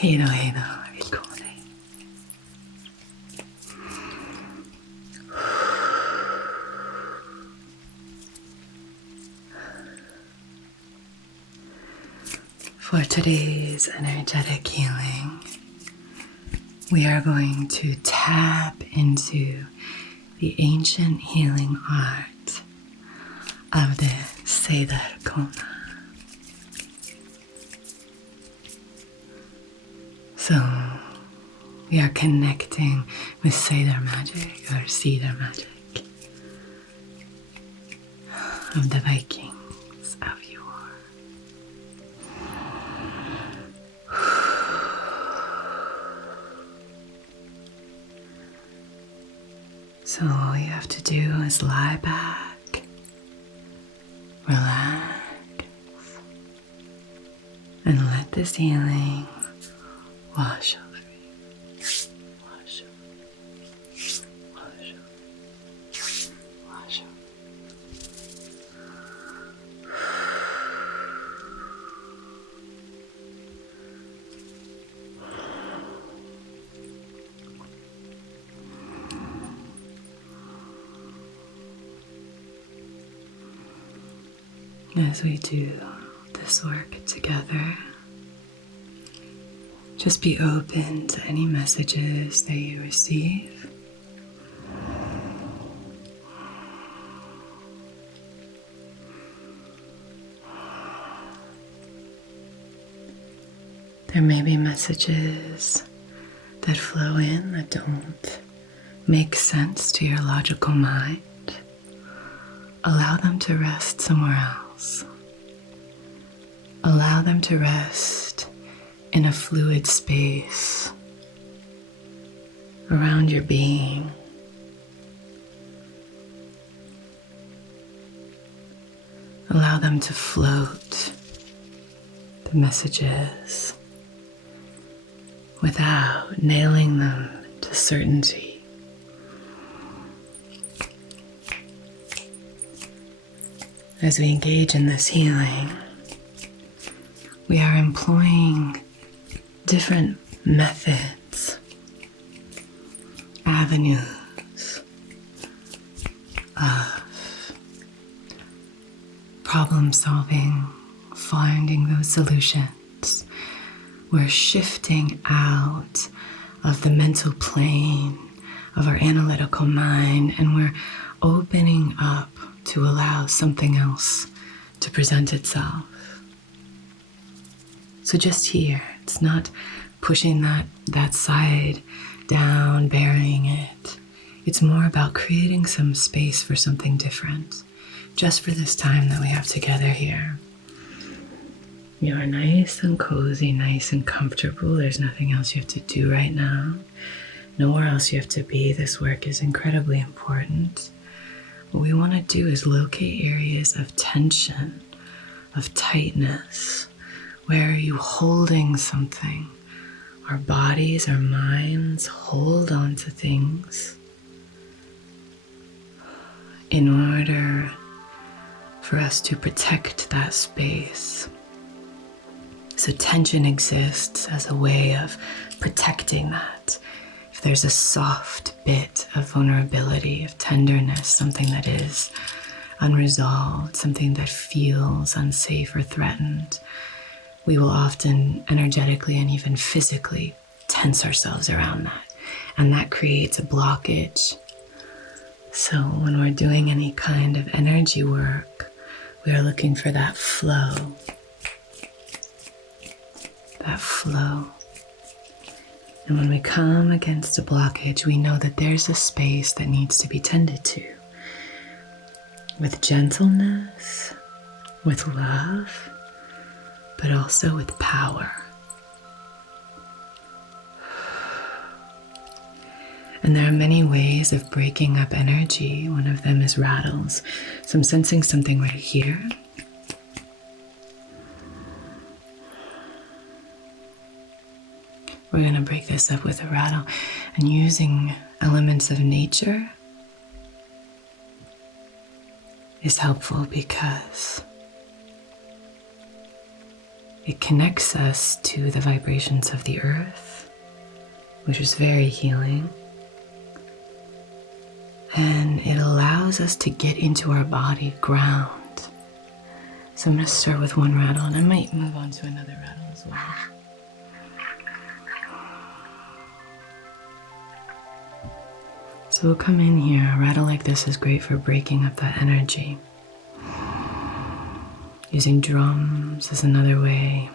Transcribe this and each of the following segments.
Heido, heido, rikone. For today's energetic healing, we are going to tap into the ancient healing art of the Seidr Kona. So we are connecting with Seidr magic or Seidr magic of the Vikings of yore. So all you have to do is lie back, relax, and let this healing wash over you. Wash over you. Wash over you. Wash over you. As we do this work together, just be open to any messages that you receive. There may be messages that flow in that don't make sense to your logical mind. Allow them to rest somewhere else. Allow them to rest in a fluid space around your being. Allow them to float, the messages, without nailing them to certainty. As we engage in this healing, we are employing different methods, avenues of problem solving, finding those solutions. We're shifting out of the mental plane of our analytical mind, and we're opening up to allow something else to present itself. So just here, it's not pushing that side down, burying it. It's more about creating some space for something different, just for this time that we have together here. You are nice and cozy, nice and comfortable. There's nothing else you have to do right now. Nowhere else you have to be. This work is incredibly important. What we want to do is locate areas of tension, of tightness. Where are you holding something? Our bodies, our minds hold on to things in order for us to protect that space. So tension exists as a way of protecting that. If there's a soft bit of vulnerability, of tenderness, something that is unresolved, something that feels unsafe or threatened, we will often energetically and even physically tense ourselves around that. And that creates a blockage. So when we're doing any kind of energy work, we are looking for that flow. That flow. And when we come against a blockage, we know that there's a space that needs to be tended to. With gentleness, with love, but also with power. And there are many ways of breaking up energy. One of them is rattles. So I'm sensing something right here. We're going to break this up with a rattle, and using elements of nature is helpful because It connects us to the vibrations of the earth, which is very healing. And it allows us to get into our body, ground. So I'm going to start with one rattle, and I might move on to another rattle as well. So we'll come in here. A rattle like this is great for breaking up that energy. Using drums is another way.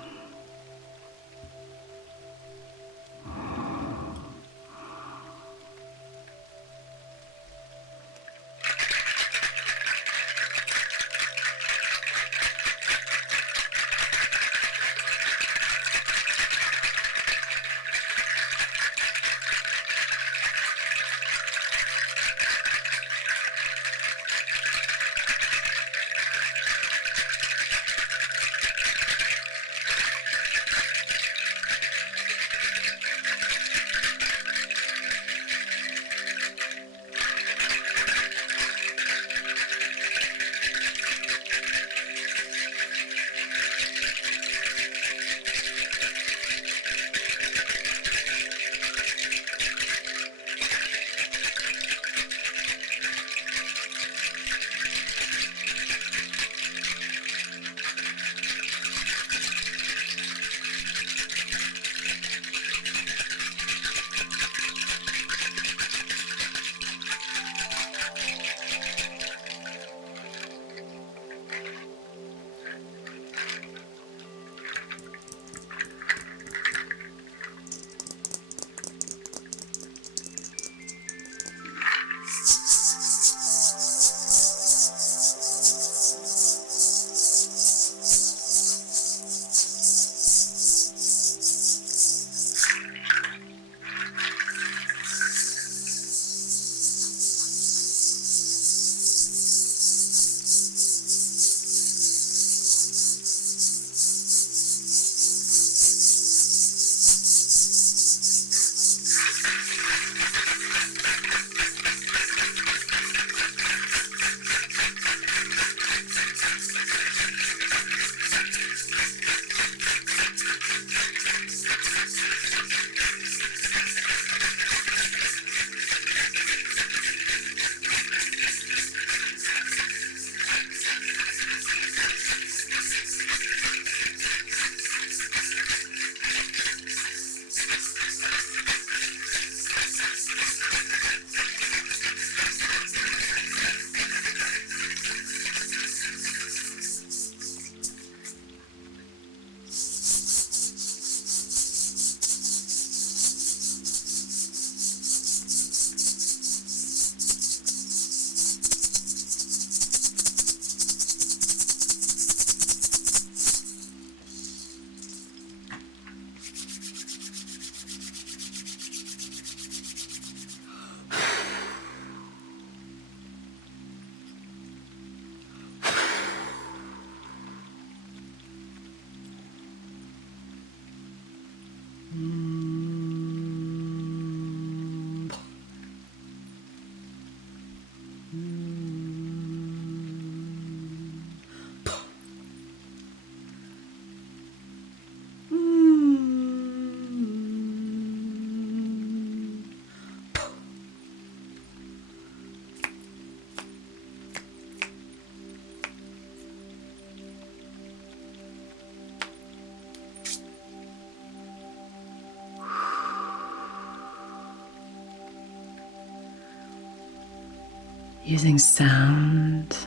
Using sound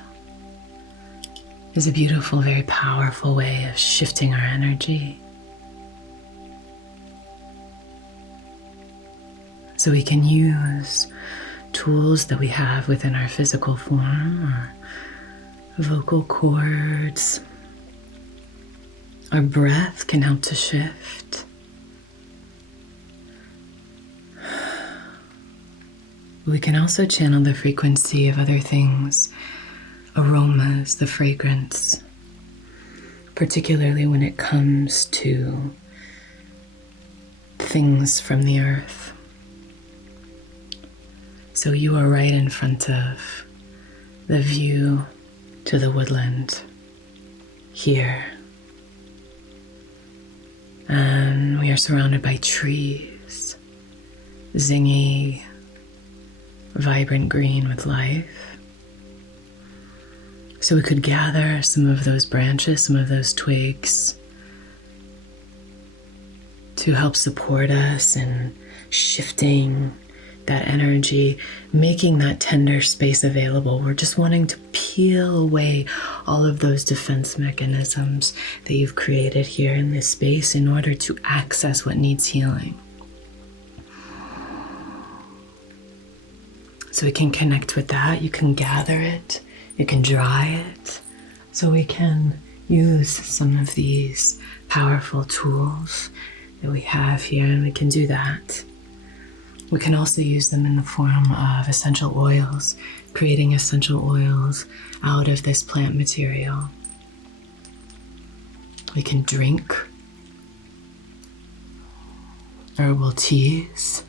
is a beautiful, very powerful way of shifting our energy. So we can use tools that we have within our physical form, our vocal cords. Our breath can help to shift. We can also channel the frequency of other things, aromas, the fragrance, particularly when it comes to things from the earth. So you are right in front of the view to the woodland here. We are surrounded by trees, zingy, vibrant green with life. So we could gather some of those branches, some of those twigs to help support us in shifting that energy, making that tender space available. We're just wanting to peel away all of those defense mechanisms that you've created here in this space in order to access what needs healing. So we can connect with that. You can gather it, you can dry it, so we can use some of these powerful tools that we have here, and we can do that. We can also use them in the form of essential oils, creating essential oils out of this plant material. We can drink herbal teas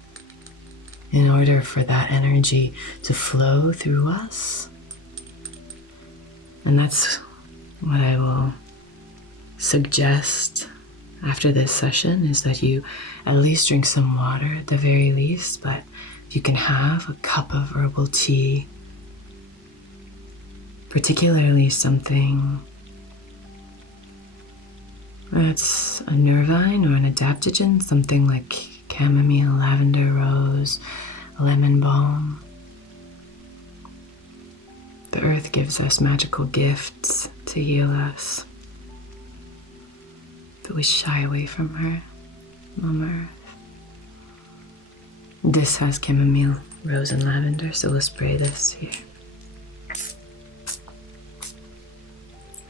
in order for that energy to flow through us. And that's what I will suggest after this session, is that you at least drink some water at the very least, but if you can have a cup of herbal tea, particularly something that's a nervine or an adaptogen, something like chamomile, lavender, rose, lemon balm. The earth gives us magical gifts to heal us, but we shy away from her, Mama Earth. This has chamomile, rose, and lavender, so we'll spray this here.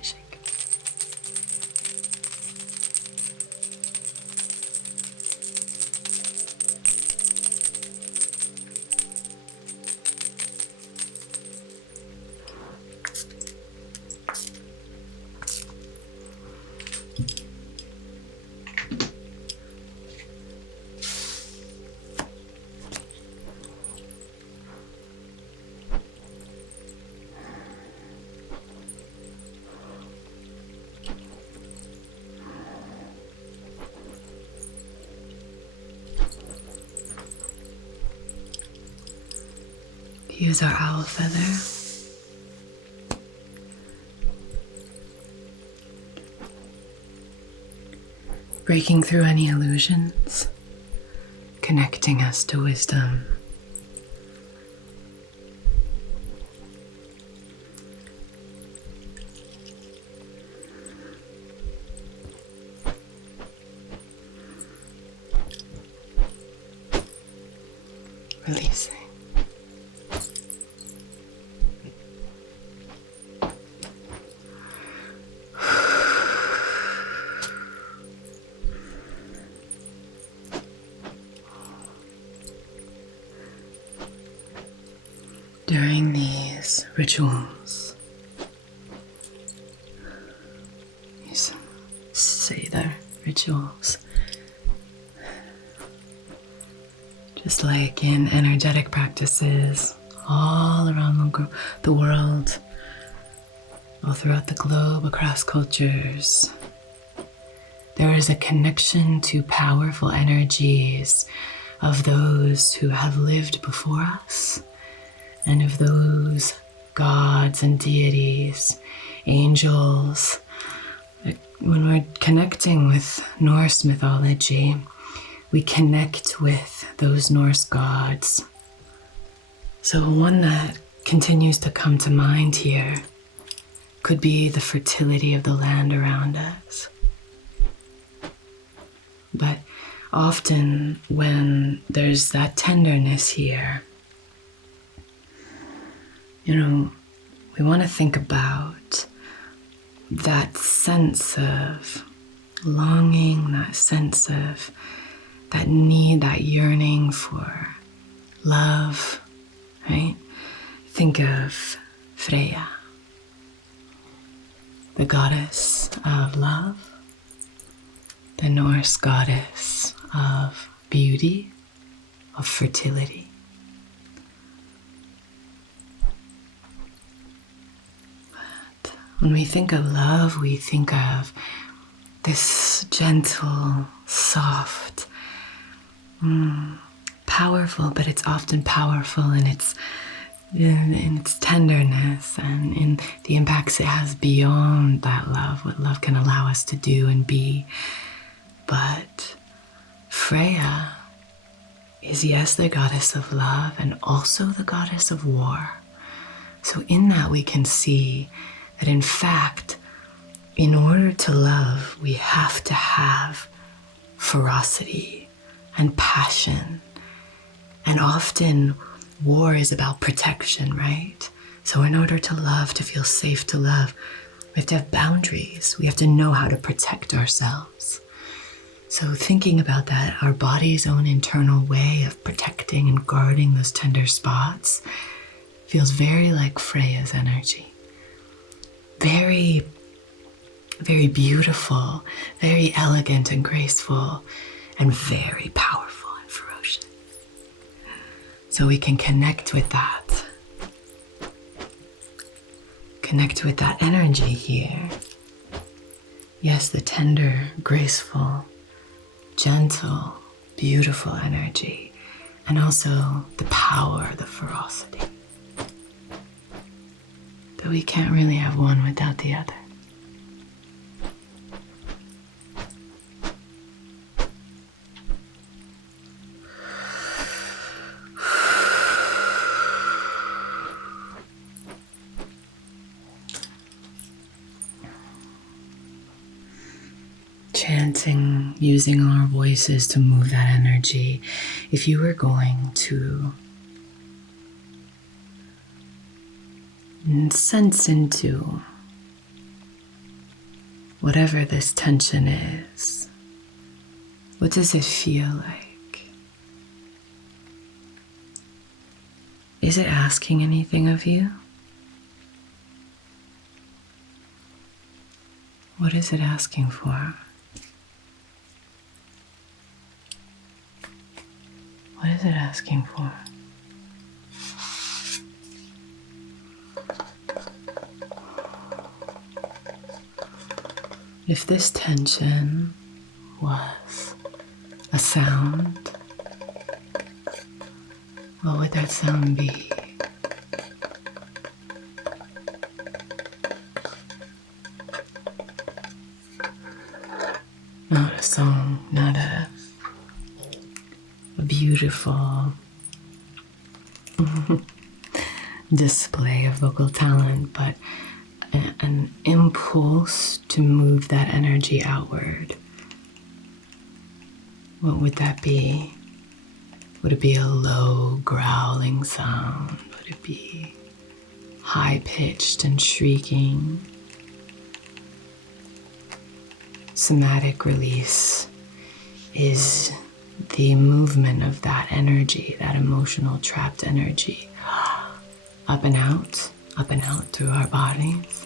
Shake. Use our owl feather. Breaking through any illusions, connecting us to wisdom. Releasing. During these rituals, these Seidr rituals, just like in energetic practices all around the world, all throughout the globe, across cultures, there is a connection to powerful energies of those who have lived before us, and of those gods and deities, angels. When we're connecting with Norse mythology, we connect with those Norse gods. So one that continues to come to mind here could be the fertility of the land around us. But often when there's that tenderness here, we want to think about that sense of longing, that sense of that need, that yearning for love, right? Think of Freya, the goddess of love, the Norse goddess of beauty, of fertility. When we think of love, we think of this gentle, soft, powerful, but it's often powerful in its tenderness and in the impacts it has beyond that love, what love can allow us to do and be. But Freya is, yes, the goddess of love and also the goddess of war. So in that we can see that in fact, in order to love, we have to have ferocity and passion. And often war is about protection, right? So in order to love, to feel safe to love, we have to have boundaries. We have to know how to protect ourselves. So thinking about that, our body's own internal way of protecting and guarding those tender spots feels very like Freya's energy. Very, very beautiful, very elegant and graceful, and very powerful and ferocious. So we can connect with that. Connect with that energy here. Yes, the tender, graceful, gentle, beautiful energy, and also the power, the ferocity. That we can't really have one without the other. Chanting, using our voices to move that energy. If you were going to sense into whatever this tension is, what does it feel like? Is it asking anything of you? What is it asking for? What is it asking for? If this tension was a sound, what would that sound be? Not a song, not a beautiful display of vocal talent, but an impulse to move that energy outward. What would that be? Would it be a low growling sound? Would it be high-pitched and shrieking? Somatic release is the movement of that energy, that emotional trapped energy, up and out through our bodies.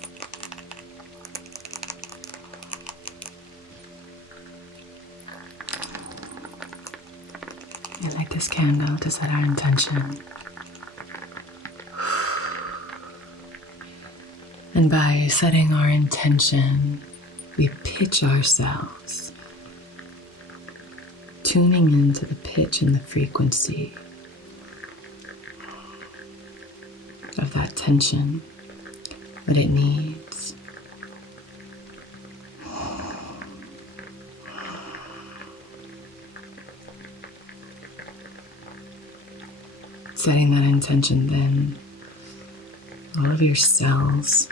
I like this candle to set our intention. And by setting our intention, we pitch ourselves, tuning into the pitch and the frequency of that tension, what it needs. Setting that intention, then all of your cells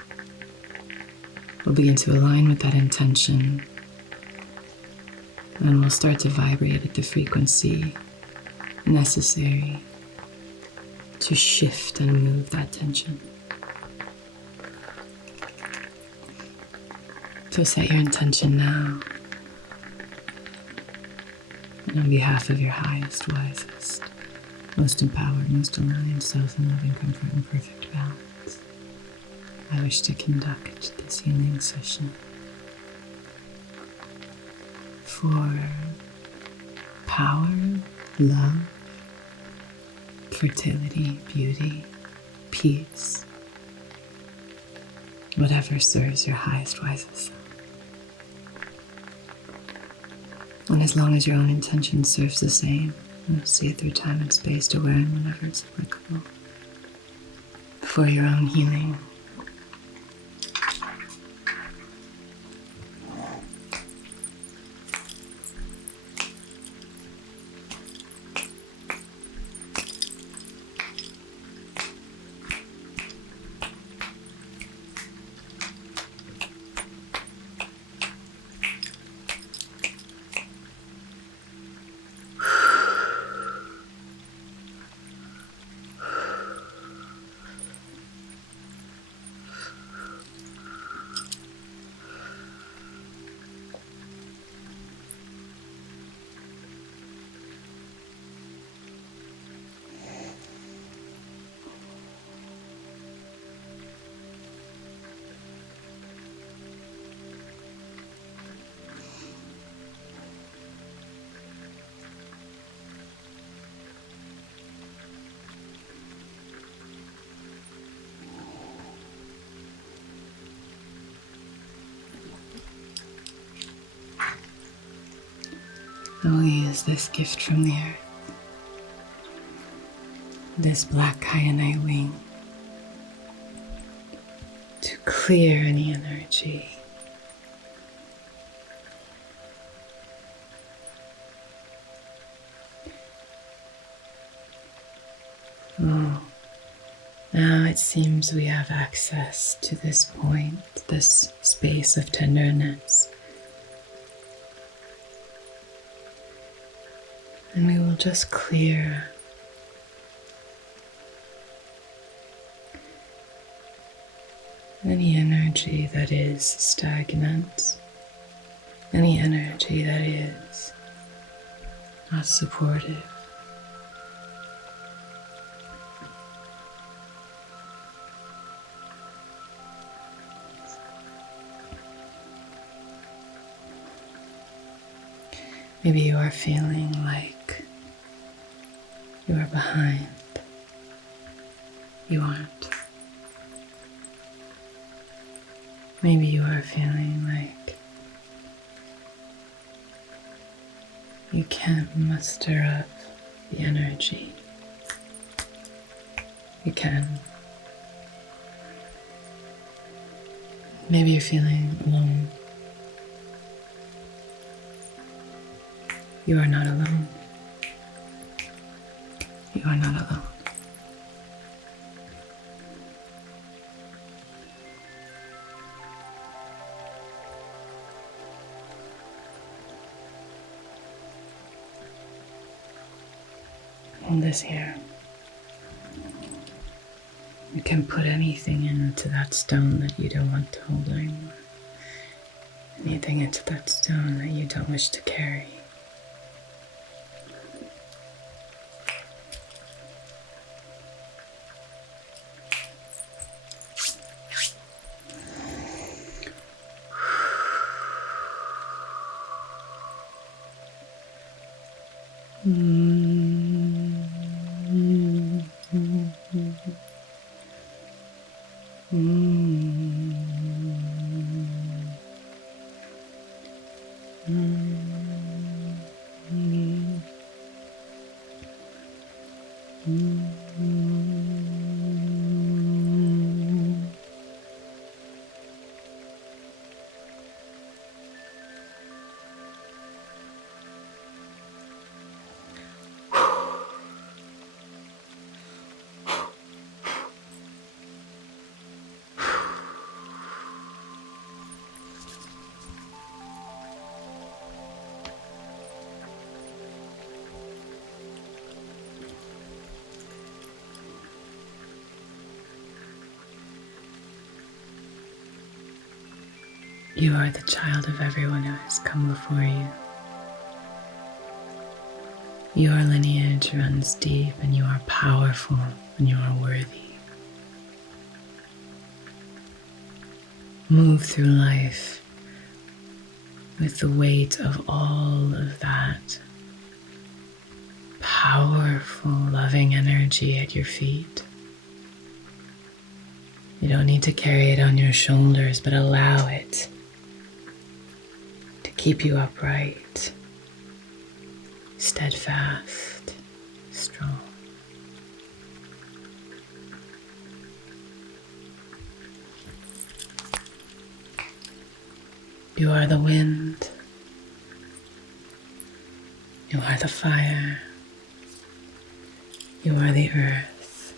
will begin to align with that intention, and we'll start to vibrate at the frequency necessary to shift and move that tension. So set your intention now, and on behalf of your highest, wisest, most empowered, most aligned self in loving comfort and perfect balance, I wish to conduct this healing session for power, love, fertility, beauty, peace, whatever serves your highest, wisest self. And as long as your own intention serves the same, you'll see it through time and space to where and whenever it's applicable. For your own healing. I will use this gift from the earth, this black kyanite wing, to clear any energy. Oh, now it seems we have access to this point, this space of tenderness. And we will just clear any energy that is stagnant, any energy that is not supportive. Maybe you are feeling like you are behind. You aren't. Maybe you are feeling like you can't muster up the energy. You can. Maybe you're feeling alone. You are not alone. You are not alone. Hold this here. You can put anything into that stone that you don't want to hold anymore. Anything into that stone that you don't wish to carry. You are the child of everyone who has come before you. Your lineage runs deep, and you are powerful, and you are worthy. Move through life with the weight of all of that powerful, loving energy at your feet. You don't need to carry it on your shoulders, but allow it to keep you upright, steadfast, strong. You are the wind. You are the fire. You are the earth.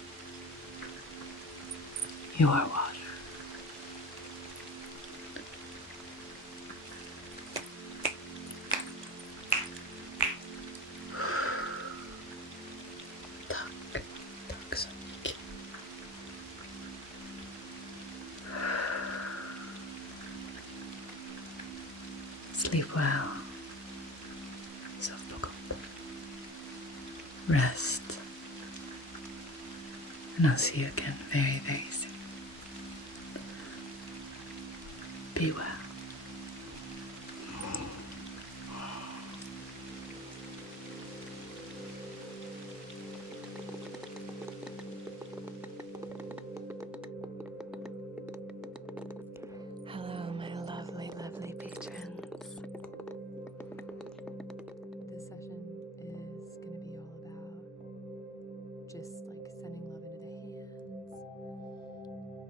You are water. Sleep well. Rest. And I'll see you again very, very soon. Be well. Hello, my lovely, lovely patrons. This session is going to be all about just like sending love into the hands.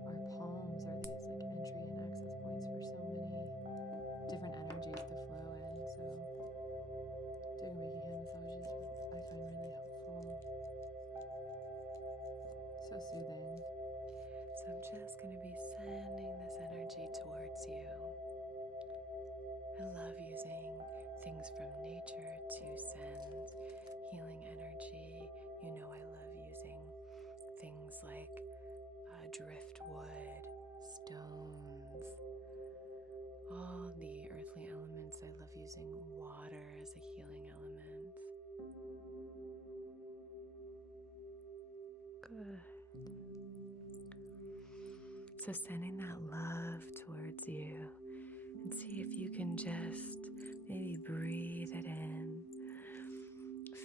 Our palms are these like entry and access points for so many different energies to flow in. So doing Reiki hand massages I find really helpful. So soothing. So I'm just going to be sending this energy towards you. I love using things from nature to send healing energy. You know I love using things like driftwood, stones, all the earthly elements. I love using water as a healing element. Good. So sending that love towards you, and see if you can just maybe breathe it in.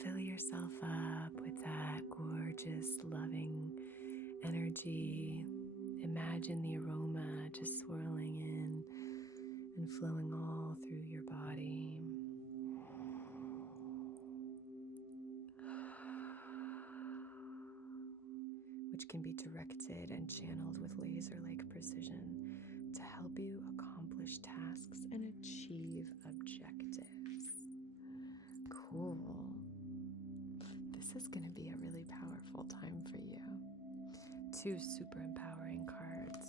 Fill yourself up with that gorgeous, loving energy. Imagine the aroma just swirling in and flowing all through your body. Which can be directed and channeled with laser-like precision to help you accomplish tasks and achieve objectives. Cool. This is going to be a really powerful time for you. 2 super empowering cards.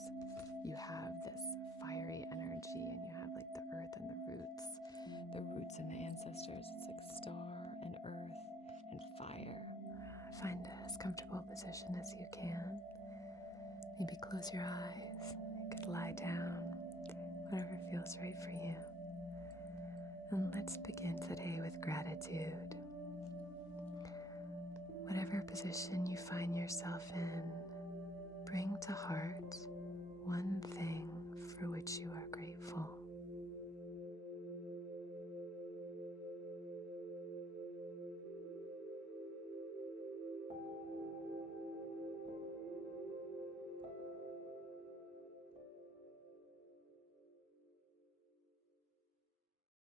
You have this fiery energy, and you have like the earth and the roots and the ancestors. It's like star and earth and fire. Find as comfortable a position as you can. Maybe close your eyes. You could lie down, whatever feels right for you. And let's begin today with gratitude. Whatever position you find yourself in, bring to heart one thing for which you are grateful.